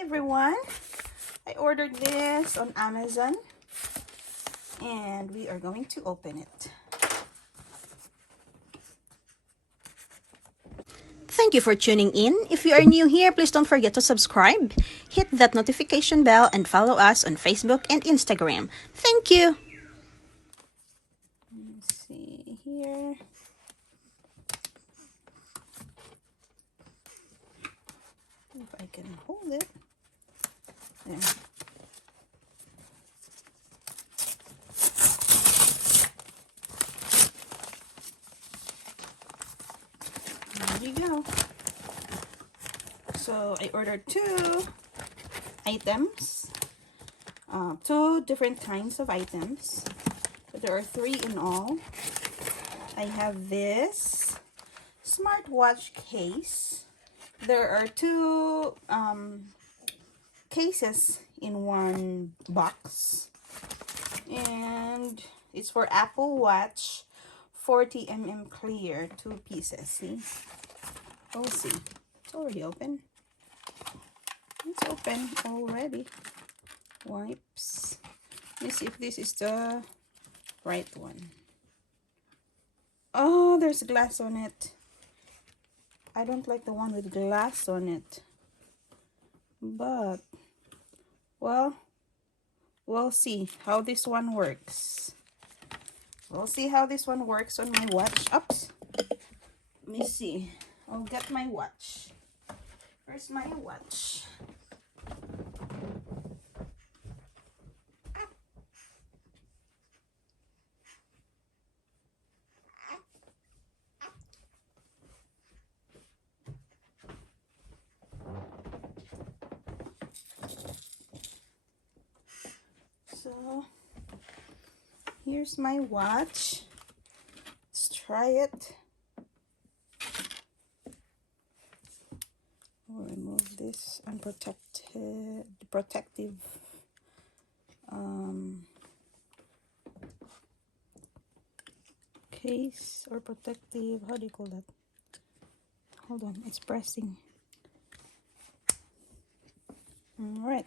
everyone, I ordered this on Amazon and we are going to open it. Thank you for tuning in. If you are new here, please don't forget to subscribe, hit that notification bell, and follow us on Facebook and Instagram. Thank you. Let's see here. If I can hold it. There. There you go. So I ordered two items, two different kinds of items. So there are three in all. I have this smartwatch case. There are two cases in one box, and it's for Apple Watch 40mm clear, 2 pieces. See, we'll see. It's already open. It's open already. Wipes. Let me see if this is the right one. Oh, there's glass on it. I don't like the one with glass on it. But, well, we'll see how this one works. We'll see how this one works on my watch. Oops. Let me see. I'll get my watch. Where's my watch? So, here's my watch. Let's try it. I'll remove this protective case or protective, how do you call that? Hold on, it's pressing. All right.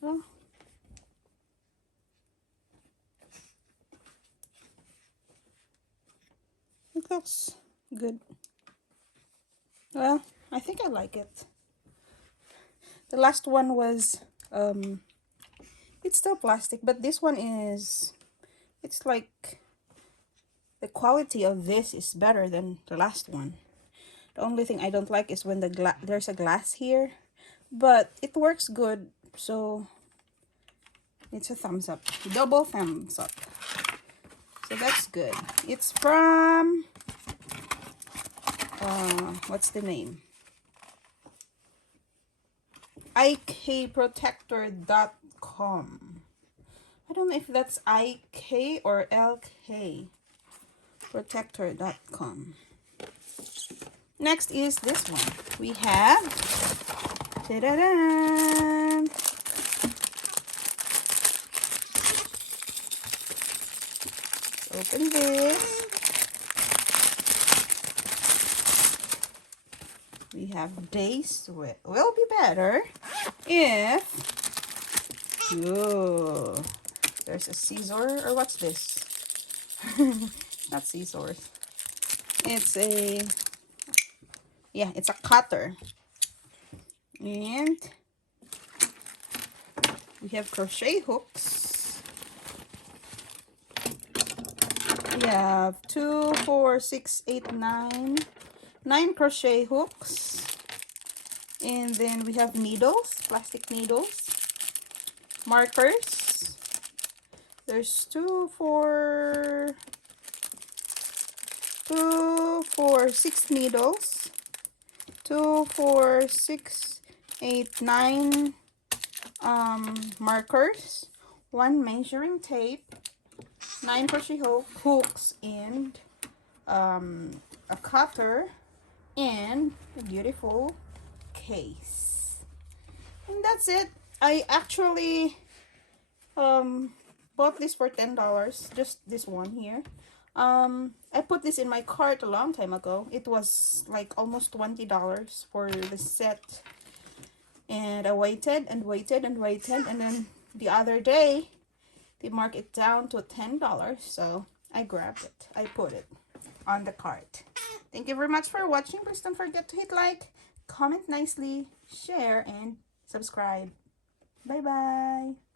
Well, it looks good. Well, I think I like it. The last one was it's still plastic, but this one is, it's like the quality of this is better than the last one. The only thing I don't like is when there's a glass here, but it works good, so it's a thumbs up, double thumbs up. So that's good. It's from what's the name? ikprotector.com. I don't know if that's IK or LK. Protector.com. Next is this one. We have, ta-da-da! Open this. We have days will be better if there's a scissor, or what's this? Not scissors. It's a, yeah, it's a cutter. And we have crochet hooks. We have 2, 4, 6, 8, 9 crochet hooks. And then we have needles, plastic needles, markers. There's 2, 4, 6 needles, 2, 4, 6, 8, 9 markers, 1 measuring tape, 9 crochet hooks, and a cutter, and a beautiful case. And that's it. I actually bought this for $10, just this one here. I put this in my cart a long time ago. It was like almost $20 for the set. And I waited and waited and waited, and then the other day they marked it down to $10, so I grabbed it. I put it on the cart. Thank you very much for watching. Please don't forget to hit like, comment nicely, share, and subscribe. Bye bye.